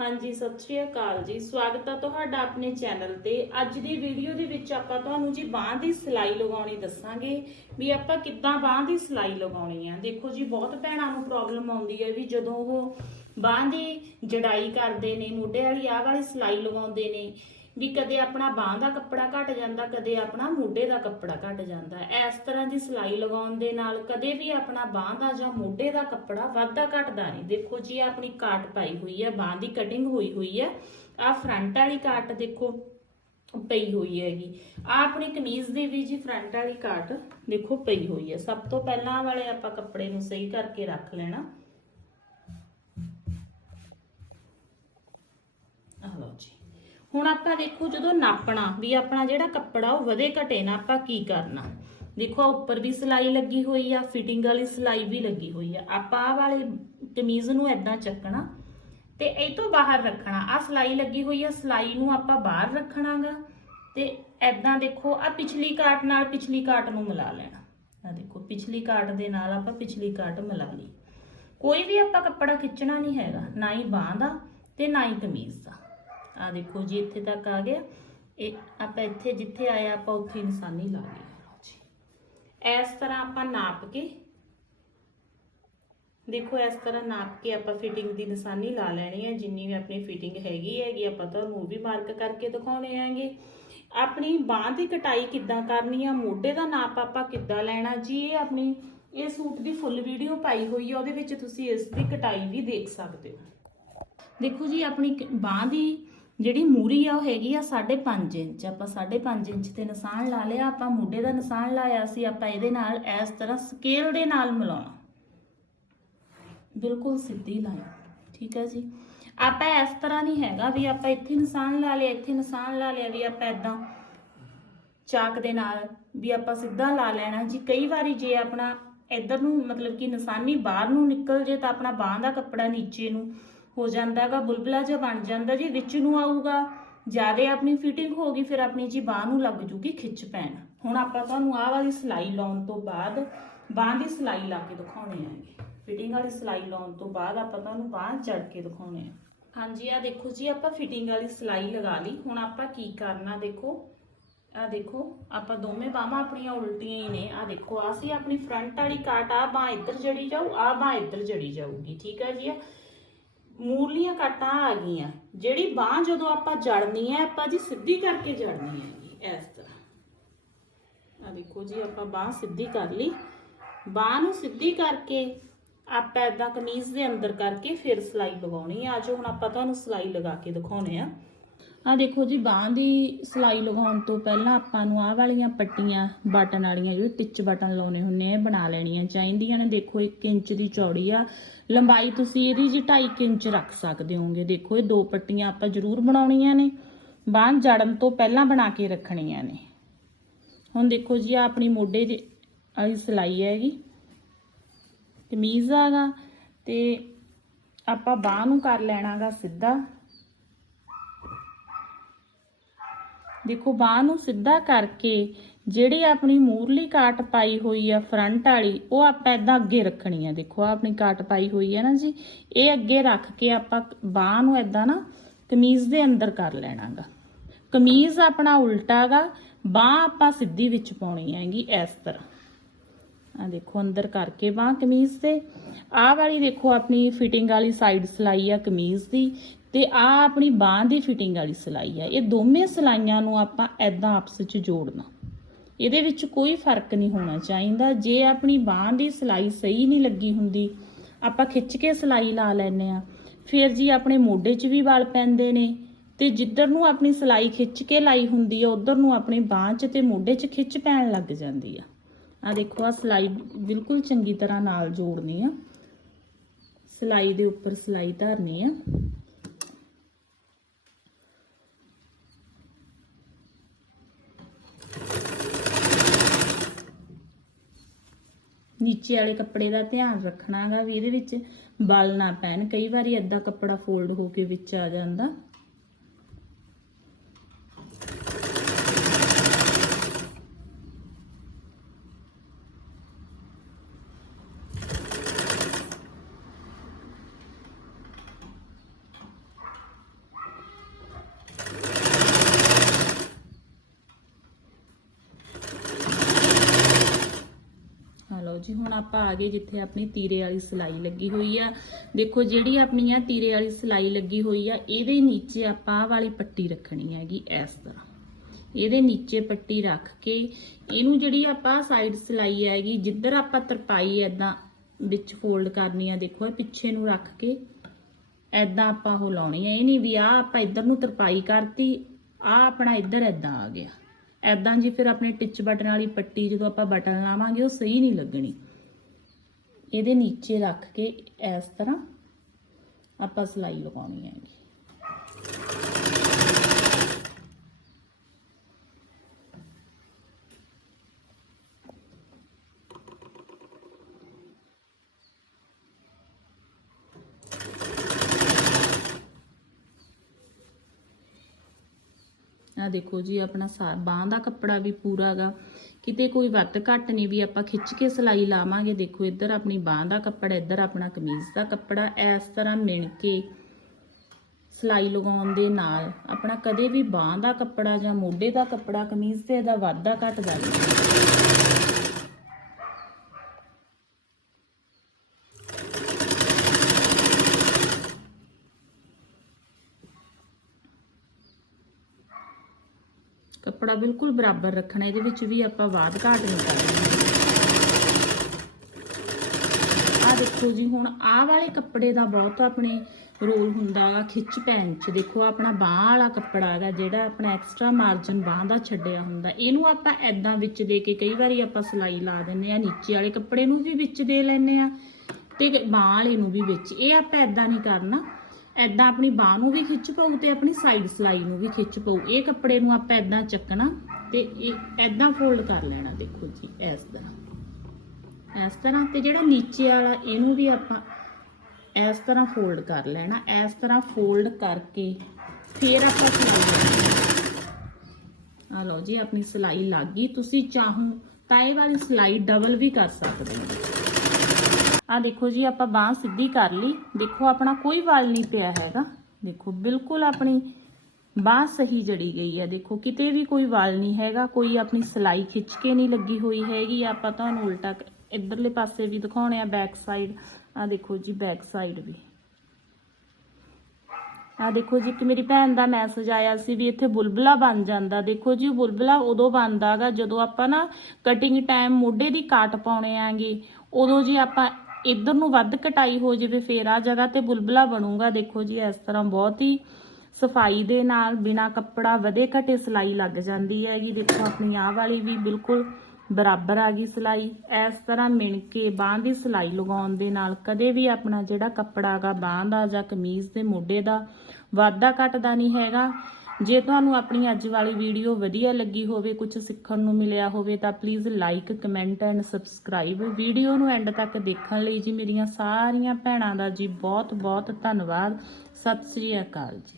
ਹਾਂਜੀ, ਸਤਿ ਸ਼੍ਰੀ ਅਕਾਲ ਜੀ। ਸਵਾਗਤ ਹੈ ਤੁਹਾਡਾ ਆਪਣੇ ਚੈਨਲ ਤੇ। ਅੱਜ ਦੀ ਵੀਡੀਓ ਦੇ ਵਿੱਚ ਆਪਾਂ ਤੁਹਾਨੂੰ ਜੀ ਬਾਹ ਦੀ ਸਿਲਾਈ ਲਗਾਉਣੀ ਦੱਸਾਂਗੇ। ਵੀ ਆਪਾਂ ਕਿੱਦਾਂ ਬਾਹ ਦੀ ਸਿਲਾਈ ਲਗਾਉਣੀ ਆ। ਦੇਖੋ ਜੀ, ਬਹੁਤ ਭੈਣਾਂ ਨੂੰ ਪ੍ਰੋਬਲਮ ਆਉਂਦੀ ਹੈ ਵੀ ਜਦੋਂ ਉਹ ਬਾਹ ਦੀ ਜੜਾਈ ਕਰਦੇ ਨੇ, ਮੋਢੇ ਵਾਲੀ ਆਹ ਵਾਲੀ ਸਿਲਾਈ ਲਗਾਉਂਦੇ ਨੇ ਵੀ ਕਦੇ ਆਪਣਾ ਬਾਹ ਦਾ ਕੱਪੜਾ ਘਟ ਜਾਂਦਾ, ਕਦੇ ਆਪਣਾ ਮੋਢੇ ਦਾ ਕੱਪੜਾ ਘਟ ਜਾਂਦਾ। ਇਸ ਤਰ੍ਹਾਂ ਦੀ ਸਿਲਾਈ ਲਗਾਉਣ ਦੇ ਨਾਲ ਕਦੇ ਵੀ ਆਪਣਾ ਬਾਹ ਦਾ ਜਾਂ ਮੋਢੇ ਦਾ ਕੱਪੜਾ ਵਾਧਾ ਘਟਦਾ ਨਹੀਂ। ਦੇਖੋ ਜੀ, ਆਹ ਆਪਣੀ ਕਾਟ ਪਾਈ ਹੋਈ ਹੈ, ਬਾਹ ਦੀ ਕਟਿੰਗ ਹੋਈ ਹੋਈ ਹੈ। ਆਹ ਫਰੰਟ ਵਾਲੀ ਕਾਟ ਦੇਖੋ, ਪਈ ਹੋਈ ਹੈਗੀ। ਆ ਆਪਣੀ ਕਮੀਜ਼ ਦੀ ਵੀ ਜੀ ਫਰੰਟ ਵਾਲੀ ਕਾਟ ਦੇਖੋ, ਪਈ ਹੋਈ ਹੈ। ਸਭ ਤੋਂ ਪਹਿਲਾਂ ਵਾਲੇ ਆਪਾਂ ਕੱਪੜੇ ਨੂੰ ਸਹੀ ਕਰਕੇ ਰੱਖ ਲੈਣਾ। ਹੁਣ ਆਪਾਂ ਦੇਖੋ ਜਦੋਂ ਨਾਪਣਾ, ਵੀ ਆਪਣਾ ਜਿਹੜਾ ਕੱਪੜਾ ਉਹ ਵਧੇ ਘਟੇ ਨਾ, ਆਪਾਂ ਕੀ ਕਰਨਾ? ਦੇਖੋ ਆਹ ਉੱਪਰ ਵੀ ਸਿਲਾਈ ਲੱਗੀ ਹੋਈ ਆ ਫਿਟਿੰਗ ਵਾਲੀ ਸਿਲਾਈ ਵੀ ਲੱਗੀ ਹੋਈ ਆ। ਆਪਾਂ ਆਹ ਵਾਲੇ ਕਮੀਜ਼ ਨੂੰ ਐਦਾਂ ਚੱਕਣਾ ਤੇ ਇਹ ਤੋਂ ਬਾਹਰ ਰੱਖਣਾ। ਆ ਸਿਲਾਈ ਲੱਗੀ ਹੋਈ ਆ, ਸਿਲਾਈ ਨੂੰ ਆਪਾਂ ਬਾਹਰ ਰੱਖਣਾਗਾ ਤੇ ਐਦਾਂ ਦੇਖੋ ਆ ਪਿਛਲੀ ਕਾਟ ਨਾਲ ਪਿਛਲੀ ਕਾਟ ਨੂੰ ਮਿਲਾ ਲੈਣਾ। ਆ ਦੇਖੋ, ਪਿਛਲੀ ਕਾਟ ਦੇ ਨਾਲ ਆਪਾਂ ਪਿਛਲੀ ਕਾਟ ਮਿਲਾ ਲਈ। ਕੋਈ ਵੀ ਆਪਾਂ ਕੱਪੜਾ ਖਿੱਚਣਾ ਨਹੀਂ ਹੈਗਾ, ਨਾ ਹੀ ਬਾਹ ਦਾ ਤੇ ਨਾ ਹੀ ਕਮੀਜ਼ ਦਾ। ਆ ਦੇਖੋ ਜੀ ਇੱਥੇ ਤੱਕ ਆ ਗਿਆ। ਇਹ ਆਪਾਂ ਇੱਥੇ ਜਿੱਥੇ ਆਇਆ ਆਪਾਂ ਉੱਥੇ ਨਿਸ਼ਾਨੀ ਲਾ ਲਈ ਜੀ। ਇਸ ਤਰ੍ਹਾਂ ਆਪਾਂ ਨਾਪ ਕੇ ਦੇਖੋ ਇਸ ਤਰ੍ਹਾਂ ਨਾਪ ਕੇ ਆਪਾਂ ਫਿਟਿੰਗ ਦੀ ਨਿਸ਼ਾਨੀ ਲਾ ਲੈਣੀ ਹੈ। ਜਿੰਨੀ ਵੀ ਆਪਣੀ ਫਿਟਿੰਗ ਹੈਗੀ ਹੈਗੀ ਆਪਾਂ ਤੁਹਾਨੂੰ ਉਹ ਵੀ ਮਾਰਕ ਕਰਕੇ ਦਿਖਾਉਣੇ ਆਂਗੇ ਆਪਣੀ ਬਾਹ ਦੀ ਕਟਾਈ ਕਿੱਦਾਂ ਕਰਨੀ ਆ ਮੋਢੇ ਦਾ ਨਾਪ ਆਪਾਂ ਕਿੱਦਾਂ ਲੈਣਾ? ਜੀ ਇਹ ਆਪਣੀ ਇਹ ਸੂਟ ਦੀ ਫੁੱਲ ਵੀਡੀਓ ਪਾਈ ਹੋਈ ਹੈ ਉਹਦੇ ਵਿੱਚ ਤੁਸੀਂ ਇਸ ਦੀ ਕਟਾਈ ਵੀ ਦੇਖ ਸਕਦੇ ਹੋ। ਦੇਖੋ ਜੀ ਆਪਣੀ ਬਾਹ ਦੀ ਜਿਹੜੀ ਮੂਰੀ ਆ ਉਹ ਹੈਗੀ ਆ 5.5 ਇੰਚ। ਆਪਾਂ 5.5 ਇੰਚ ਤੇ ਨਿਸ਼ਾਨ ਲਾ ਲਿਆ, ਆਪਾਂ ਮੋਢੇ ਦਾ ਨਿਸ਼ਾਨ ਲਾਇਆ ਸੀ, ਆਪਾਂ ਇਹਦੇ ਨਾਲ ਇਸ ਤਰ੍ਹਾਂ ਸਕੇਲ ਦੇ ਨਾਲ ਮਿਲਾਉਣਾ। ਬਿਲਕੁਲ ਸਿੱਧੀ ਲਾਈਨ, ਠੀਕ ਹੈ ਜੀ? ਆਪਾਂ ਇਸ ਤਰ੍ਹਾਂ ਨਹੀਂ ਹੈਗਾ ਵੀ ਆਪਾਂ ਇੱਥੇ ਨਿਸ਼ਾਨ ਲਾ ਲਿਆ, ਇੱਥੇ ਨਿਸ਼ਾਨ ਲਾ ਲਿਆ, ਵੀ ਆਪਾਂ ਇਦਾਂ ਚਾਕ ਦੇ ਨਾਲ ਵੀ ਆਪਾਂ ਸਿੱਧਾ ਲਾ ਲੈਣਾ ਜੀ। ਕਈ ਵਾਰੀ ਜੇ ਆਪਣਾ ਇੱਧਰ ਨੂੰ ਮਤਲਬ ਕਿ ਨਿਸ਼ਾਨੀ ਬਾਹਰ ਨੂੰ ਨਿਕਲ ਜੇ ਤਾਂ ਆਪਣਾ ਬਾਹ ਦਾ ਕੱਪੜਾ ਨੀਚੇ ਨੂੰ ਹੋ ਜਾਂਦਾਗਾ ਬੁਲਬੁਲਾ ਜਿਹਾ ਬਣ ਜਾਂਦਾ ਜੀ, ਵਿੱਚ ਨੂੰ ਆਊਗਾ। ਜਿਆਦੇ ਆਪਣੀ ਫਿਟਿੰਗ ਹੋ ਗਈ, ਫਿਰ ਆਪਣੀ ਜੀ ਬਾਹ ਨੂੰ ਲੱਗ ਜੂਗੀ ਖਿੱਚ ਪੈਣ। ਹੁਣ ਆਪਾਂ ਤੁਹਾਨੂੰ ਆਹ ਵਾਲੀ ਸਿਲਾਈ ਲਾਉਣ ਤੋਂ ਬਾਅਦ ਬਾਹ ਦੀ ਸਿਲਾਈ ਲਾ ਕੇ ਦਿਖਾਉਣੇ ਆਂਗੇ ਫਿਟਿੰਗ ਵਾਲੀ ਸਿਲਾਈ ਲਾਉਣ ਤੋਂ ਬਾਅਦ ਆਪਾਂ ਤੁਹਾਨੂੰ ਬਾਹ ਚੜ ਕੇ ਦਿਖਾਉਣੇ ਆ। ਹਾਂਜੀ ਆ ਦੇਖੋ ਜੀ, ਆਪਾਂ ਫਿਟਿੰਗ ਵਾਲੀ ਸਿਲਾਈ ਲਗਾ ਲਈ। ਹੁਣ ਆਪਾਂ ਕੀ ਕਰਨਾ ਦੇਖੋ ਆ ਦੇਖੋ, ਆਪਾਂ ਦੋਵੇਂ ਬਾਹਾਂ ਆਪਣੀਆਂ ਉਲਟੀਆਂ ਹੀ ਨੇ। ਆ ਦੇਖੋ ਆ ਸੀ ਆਪਣੀ ਫਰੰਟ ਵਾਲੀ ਕਾਟ ਆ ਬਾਹ ਇੱਧਰ ਜੜੀ ਜਾਊ ਆ ਬਾਹ ਇੱਧਰ ਜੜੀ ਜਾਊਗੀ। ਠੀਕ ਹੈ ਜੀ? ਮੂਰਲੀਆਂ ਕਾਟਾਂ ਆ ਗਈਆਂ। ਜਿਹੜੀ ਬਾਹ ਜਦੋਂ ਆਪਾਂ ਜੜਨੀ ਹੈ, ਆਪਾਂ ਜੀ ਸਿੱਧੀ ਕਰਕੇ ਜੜਨੀ ਹੈ ਇਸ ਤਰ੍ਹਾਂ। ਆ ਦੇਖੋ ਜੀ, ਆਪਾਂ ਬਾਹ ਸਿੱਧੀ ਕਰ ਲਈ। ਬਾਹ ਨੂੰ ਸਿੱਧੀ ਕਰਕੇ ਆਪਾਂ ਇਦਾਂ ਕਮੀਜ਼ ਦੇ ਅੰਦਰ ਕਰਕੇ ਫਿਰ ਸਿਲਾਈ ਲਗਾਉਣੀ ਆ ਜੋ ਹੁਣ ਆਪਾਂ ਤੁਹਾਨੂੰ ਸਿਲਾਈ ਲਗਾ ਕੇ ਦਿਖਾਉਣੇ ਆ। ਆ ਦੇਖੋ ਜੀ, ਬਾਹ ਦੀ ਸਿਲਾਈ ਲਗਾਉਣ ਤੋਂ ਪਹਿਲਾਂ ਆਪਾਂ ਨੂੰ ਆਹ ਵਾਲੀਆਂ ਪੱਟੀਆਂ, ਬਟਨ ਵਾਲੀਆਂ ਜਿਹੜੇ ਟਿੱਚ ਬਟਨ ਲਾਉਣੇ ਹੁੰਨੇ ਆ ਬਣਾ ਲੈਣੀਆਂ ਚਾਹੀਦੀਆਂ ਨੇ। ਦੇਖੋ 1 ਇੰਚ ਦੀ ਚੌੜੀ ਆ, ਲੰਬਾਈ ਤੁਸੀਂ ਇਹਦੀ ਜੀ 2.5 ਇੰਚ ਰੱਖ ਸਕਦੇ ਹੋਗੇ ਦੇਖੋ ਇਹ ਦੋ ਪੱਟੀਆਂ ਆਪਾਂ ਜ਼ਰੂਰ ਬਣਾਉਣੀਆਂ ਨੇ, ਬਾਹ ਜੜਨ ਤੋਂ ਪਹਿਲਾਂ ਬਣਾ ਕੇ ਰੱਖਣੀਆਂ ਨੇ। ਹੁਣ ਦੇਖੋ ਜੀ ਆ ਆਪਣੀ ਮੋਢੇ ਦੀ ਵਾਲੀ ਸਿਲਾਈ ਹੈਗੀ, ਕਮੀਜ਼ ਆਗਾ ਤੇ ਆਪਾਂ ਬਾਹ ਨੂੰ ਕਰ ਲੈਣਾਗਾ ਸਿੱਧਾ। ਦੇਖੋ ਬਾਹ ਨੂੰ ਸਿੱਧਾ ਕਰਕੇ ਜਿਹੜੀ ਆਪਣੀ ਮੂਰਲੀ ਕਾਟ ਪਾਈ ਹੋਈ ਆ ਫਰੰਟ ਵਾਲੀ, ਉਹ ਆਪਾਂ ਇਦਾਂ ਅੱਗੇ ਰੱਖਣੀ ਆ। ਦੇਖੋ ਆ ਆਪਣੀ ਕਾਟ ਪਾਈ ਹੋਈ ਆ ਨਾ ਜੀ, ਇਹ ਅੱਗੇ ਰੱਖ ਕੇ ਆਪਾਂ ਬਾਹ ਨੂੰ ਇਦਾਂ ਨਾ ਕਮੀਜ਼ ਦੇ ਅੰਦਰ ਕਰ ਲੈਣਾਗਾ। ਕਮੀਜ਼ ਆਪਣਾ ਉਲਟਾਗਾ, ਬਾਹ ਆਪਾਂ ਸਿੱਧੀ ਵਿੱਚ ਪਾਉਣੀ ਹੈਗੀ ਇਸ ਤਰ੍ਹਾਂ। ਆ ਦੇਖੋ, ਅੰਦਰ ਕਰਕੇ ਬਾਹ ਕਮੀਜ਼ ਤੇ। ਆਹ ਵਾਲੀ ਦੇਖੋ, ਆਪਣੀ ਫਿਟਿੰਗ ਵਾਲੀ ਸਾਈਡ ਸਿਲਾਈ ਆ ਕਮੀਜ਼ ਦੀ ਤੇ ਆ ਆਪਣੀ ਬਾਹ ਦੀ ਫਿਟਿੰਗ ਵਾਲੀ ਸਿਲਾਈ ਆ। ਇਹ ਦੋਵੇਂ ਸਿਲਾਈਆਂ ਨੂੰ ਆਪਾਂ ਐਦਾਂ ਆਪਸ ਵਿੱਚ ਜੋੜਨਾ। ਇਹਦੇ ਵਿੱਚ ਕੋਈ ਫ਼ਰਕ ਨਹੀਂ ਹੋਣਾ ਚਾਹੀਦਾ। ਜੇ ਆਪਣੀ ਬਾਹ ਦੀ ਸਿਲਾਈ ਸਹੀ ਨਹੀਂ ਲੱਗੀ ਹੁੰਦੀ, ਆਪਾਂ ਖਿੱਚ ਕੇ ਸਿਲਾਈ ਲਾ ਲੈਨੇ ਆ। ਫਿਰ ਜੀ ਆਪਣੇ ਮੋਢੇ 'ਚ ਵੀ ਵਾਲ ਪੈਂਦੇ ਨੇ ਤੇ ਜਿੱਧਰ ਨੂੰ ਆਪਣੀ ਸਿਲਾਈ ਖਿੱਚ ਕੇ ਲਾਈ ਹੁੰਦੀ ਆ, ਉਧਰ ਨੂੰ ਆਪਣੀ ਬਾਹ 'ਚ ਤੇ ਮੋਢੇ 'ਚ ਖਿੱਚ ਪੈਣ ਲੱਗ ਜਾਂਦੀ ਆ। ਆ ਦੇਖੋ ਆ ਸਿਲਾਈ ਬਿਲਕੁਲ ਚੰਗੀ ਤਰ੍ਹਾਂ ਨਾਲ ਜੋੜਨੀ ਆ। ਸਿਲਾਈ ਦੇ ਉੱਪਰ ਸਿਲਾਈ ਧਰਨੀ ਆ। ਨੀਚੇ ਵਾਲੇ ਕੱਪੜੇ ਦਾ ਧਿਆਨ ਰੱਖਣਾਗਾ ਵੀ ਇਹਦੇ ਵਿੱਚ ਬਲ ਨਾ ਪੈਣ। ਕਈ ਵਾਰੀ ਅੱਧਾ ਕੱਪੜਾ ਫੋਲਡ ਹੋ ਕੇ ਵਿੱਚ ਆ ਜਾਂਦਾ। ਜੀ, ਹੁਣ ਆਪਾਂ ਆ ਗਏ ਜਿੱਥੇ ਆਪਣੀ ਤੀਰੇ ਵਾਲੀ ਸਿਲਾਈ ਲੱਗੀ ਹੋਈ ਆ। ਦੇਖੋ, ਜਿਹੜੀ ਆਪਣੀ ਆ ਤੀਰੇ ਵਾਲੀ ਸਿਲਾਈ ਲੱਗੀ ਹੋਈ ਆ, ਇਹਦੇ ਨੀਚੇ ਆਪਾਂ ਵਾਲੀ ਪੱਟੀ ਰੱਖਣੀ ਹੈਗੀ ਇਸ ਤਰ੍ਹਾਂ। ਇਹਦੇ ਨੀਚੇ ਪੱਟੀ ਰੱਖ ਕੇ ਇਹਨੂੰ ਜਿਹੜੀ ਆਪਾਂ ਸਾਈਡ ਸਿਲਾਈ ਹੈਗੀ, ਜਿੱਧਰ ਆਪਾਂ ਤਰਪਾਈ ਐਦਾਂ ਵਿੱਚ ਫੋਲਡ ਕਰਨੀ ਆ, ਦੇਖੋ ਇਹ ਪਿੱਛੇ ਨੂੰ ਰੱਖ ਕੇ ਐਦਾਂ ਆਪਾਂ ਉਹ ਲਾਉਣੀ ਆ। ਇਹ ਨਹੀਂ ਵੀ ਆ ਆਪਾਂ ਇੱਧਰ ਨੂੰ ਤਰਪਾਈ ਕਰਤੀ ਆ ਆਪਣਾ ਇੱਧਰ ਐਦਾਂ ਆ ਗਿਆ। ਐਦਾਂ ਜੀ ਫਿਰ ਆਪਣੇ ਟਿਚ ਬਟਨ ਵਾਲੀ ਪੱਟੀ ਜਦੋਂ ਆਪਾਂ ਬਟਨ ਲਾਵਾਂਗੇ, ਉਹ ਸਹੀ ਨਹੀਂ ਲੱਗਣੀ। ਇਹਦੇ ਨੀਚੇ ਰੱਖ ਕੇ ਇਸ ਤਰ੍ਹਾਂ ਆਪਾਂ ਸਿਲਾਈ ਲਗਾਉਣੀ ਹੈਗੀ। ਆ ਦੇਖੋ ਜੀ, ਆਪਣਾ ਬਾਹ ਦਾ ਕੱਪੜਾ ਵੀ ਪੂਰਾ ਗਾ ਕਿਤੇ ਕੋਈ ਵੱਧ ਘੱਟ ਨਹੀਂ ਵੀ ਆਪਾਂ ਖਿੱਚ ਕੇ ਸਿਲਾਈ ਲਾਵਾਂਗੇ। ਦੇਖੋ, ਇੱਧਰ ਆਪਣੀ ਬਾਹ ਦਾ ਕੱਪੜਾ, ਇੱਧਰ ਆਪਣਾ ਕਮੀਜ਼ ਦਾ ਕੱਪੜਾ, ਇਸ ਤਰ੍ਹਾਂ ਮਿਣ ਕੇ ਸਿਲਾਈ ਲਗਾਉਣ ਦੇ ਨਾਲ ਆਪਣਾ ਕਦੇ ਵੀ ਬਾਹ ਦਾ ਕੱਪੜਾ ਜਾਂ ਮੋਢੇ ਦਾ ਕੱਪੜਾ, ਕਮੀਜ਼ ਤੇ ਦਾ ਵਾਧਾ ਘਟਦਾ ਨਹੀਂ ਕੱਪੜਾ ਬਿਲਕੁਲ ਬਰਾਬਰ ਰੱਖਣਾ, ਇਹਦੇ ਵਿੱਚ ਵੀ ਆਪਾਂ ਬਾਦ ਘਾਟ ਨਹੀਂ ਕਰਨੀ। ਆ ਦੇਖੋ ਜੀ, ਹੁਣ ਆਹ ਵਾਲੇ ਕੱਪੜੇ ਦਾ ਬਹੁਤ ਆਪਣੇ ਰੋਲ ਹੁੰਦਾ ਗਾ ਖਿੱਚ ਪੈਣ ਚ। ਦੇਖੋ, ਆਪਣਾ ਬਾਹ ਵਾਲਾ ਕੱਪੜਾ ਹੈਗਾ, ਜਿਹੜਾ ਆਪਣਾ ਐਕਸਟਰਾ ਮਾਰਜਨ ਬਾਹ ਦਾ ਛੱਡਿਆ ਹੁੰਦਾ। ਇਹਨੂੰ ਆਪਾਂ ਐਦਾਂ ਵਿੱਚ ਦੇ ਕੇ ਕਈ ਵਾਰੀ ਆਪਾਂ ਸਿਲਾਈ ਲਾ ਦਿੰਨੇ ਆ ਨੀਚੇ ਵਾਲੇ ਕੱਪੜੇ ਨੂੰ ਵੀ ਵਿੱਚ ਦੇ ਲੈਨੇ ਆ ਤੇ ਬਾਹ ਵਾਲੇ ਨੂੰ ਵੀ ਵਿੱਚ। ਇਹ ਆਪਾਂ ਐਦਾਂ ਨਹੀਂ ਕਰਨਾ। ਐਦਾਂ ਆਪਣੀ ਬਾਹ ਨੂੰ ਵੀ ਖਿੱਚ ਪਊ ਤੇ ਆਪਣੀ ਸਾਈਡ ਸਲਾਈ ਨੂੰ ਵੀ ਖਿੱਚ ਪਊ। ਇਹ ਕੱਪੜੇ ਨੂੰ ਆਪਾਂ ਐਦਾਂ ਚੱਕਣਾ ਤੇ ਇਹ ਐਦਾਂ ਫੋਲਡ ਕਰ ਲੈਣਾ ਦੇਖੋ ਜੀ ਇਸ ਤਰ੍ਹਾਂ। ਇਸ ਤਰ੍ਹਾਂ ਤੇ ਜਿਹੜਾ ਨੀਚੇ ਵਾਲਾ ਇਹਨੂੰ ਵੀ ਆਪਾਂ ਇਸ ਤਰ੍ਹਾਂ ਫੋਲਡ ਕਰ ਲੈਣਾ, ਇਸ ਤਰ੍ਹਾਂ ਫੋਲਡ ਕਰਕੇ ਫਿਰ ਆਪਾਂ ਸਿਲਾਈ ਆ ਲਓ ਜੀ, ਆਪਣੀ ਸਿਲਾਈ ਲੱਗ ਗਈ। ਤੁਸੀਂ ਚਾਹੋ ਤਾਂ ਇਹ ਵਾਲੀ ਸਿਲਾਈ ਡਬਲ ਵੀ ਕਰ ਸਕਦੇ ਹੋ। ਆ ਦੇਖੋ ਜੀ, ਆਪਾਂ ਬਾਹ ਸਿੱਧੀ ਕਰ ਲਈ। ਦੇਖੋ, ਆਪਣਾ ਕੋਈ ਵਾਲ ਨਹੀਂ ਪਿਆ ਹੈਗਾ। ਦੇਖੋ, ਬਿਲਕੁਲ ਆਪਣੀ ਬਾਹ ਸਹੀ ਜੜੀ ਗਈ ਹੈ। ਦੇਖੋ, ਕਿਤੇ ਵੀ ਕੋਈ ਵਾਲ ਨਹੀਂ ਹੈਗਾ। ਕੋਈ ਆਪਣੀ ਸਿਲਾਈ ਖਿੱਚ ਕੇ ਨਹੀਂ ਲੱਗੀ ਹੋਈ ਹੈਗੀ। ਆਪਾਂ ਤੁਹਾਨੂੰ ਉਲਟਾ ਕ- ਇੱਧਰਲੇ ਪਾਸੇ ਵੀ ਦਿਖਾਉਣੇ ਆ ਬੈਕ ਸਾਈਡ ਆ ਦੇਖੋ ਜੀ ਬੈਕ ਸਾਈਡ ਵੀ। ਆ ਦੇਖੋ ਜੀ ਕਿ ਮੇਰੀ ਭੈਣ ਦਾ ਮੈਸੇਜ ਆਇਆ ਸੀ ਵੀ ਇੱਥੇ ਬੁਲਬਲਾ ਬਣ ਜਾਂਦਾ। ਦੇਖੋ ਜੀ, ਬੁਲਬਲਾ ਉਦੋਂ ਬਣਦਾਗਾ ਜਦੋਂ ਆਪਾਂ ਨਾ ਕਟਿੰਗ ਟਾਈਮ ਮੋਢੇ ਦੀ ਕਾਟ ਪਾਉਣੇ ਆਂਗੇ। ਉਦੋਂ ਜੀ ਆਪਾਂ ਇੱਧਰ ਨੂੰ ਵੱਧ ਕਟਾਈ ਹੋ ਜਾਵੇ, ਫੇਰ ਆ ਜਗ੍ਹਾ ਤੇ ਬੁਲਬੁਲਾ ਬਣੂਗਾ। ਦੇਖੋ ਜੀ, ਇਸ ਤਰ੍ਹਾਂ ਬਹੁਤ ਹੀ ਸਫ਼ਾਈ ਦੇ ਨਾਲ ਬਿਨਾ ਕੱਪੜਾ ਵਧੇ ਘਟੇ ਸਿਲਾਈ ਲੱਗ ਜਾਂਦੀ ਹੈਗੀ। ਦੇਖੋ, ਆਪਣੀ ਆਹ ਵਾਲੀ ਵੀ ਬਿਲਕੁਲ ਬਰਾਬਰ ਆ ਗਈ ਸਿਲਾਈ। ਇਸ ਤਰ੍ਹਾਂ ਮਿਣ ਕੇ ਬਾਹ ਦੀ ਸਿਲਾਈ ਲਗਾਉਣ ਦੇ ਨਾਲ ਕਦੇ ਵੀ ਆਪਣਾ ਜਿਹੜਾ ਕੱਪੜਾ ਹੈਗਾ, ਬਾਹ ਦਾ ਜਾਂ ਕਮੀਜ਼ ਦੇ ਮੋਢੇ ਦਾ ਵਾਧਾ ਘਟਦਾ ਨਹੀਂ ਹੈਗਾ। ਜੇ ਤੁਹਾਨੂੰ ਆਪਣੀ ਅੱਜ ਵਾਲੀ ਵੀਡੀਓ ਵਧੀਆ ਲੱਗੀ ਹੋਵੇ ਕੁਝ ਸਿੱਖਣ ਨੂੰ ਮਿਲਿਆ ਹੋਵੇ, ਤਾਂ please like comment and subscribe video ਨੂੰ ਐਂਡ ਤੱਕ ਦੇਖਣ ਲਈ ਜੀ ਮੇਰੀਆਂ ਸਾਰੀਆਂ ਭੈਣਾਂ ਦਾ ਜੀ ਬਹੁਤ ਬਹੁਤ ਧੰਨਵਾਦ। ਸਤਿ ਸ੍ਰੀ ਅਕਾਲ ਜੀ।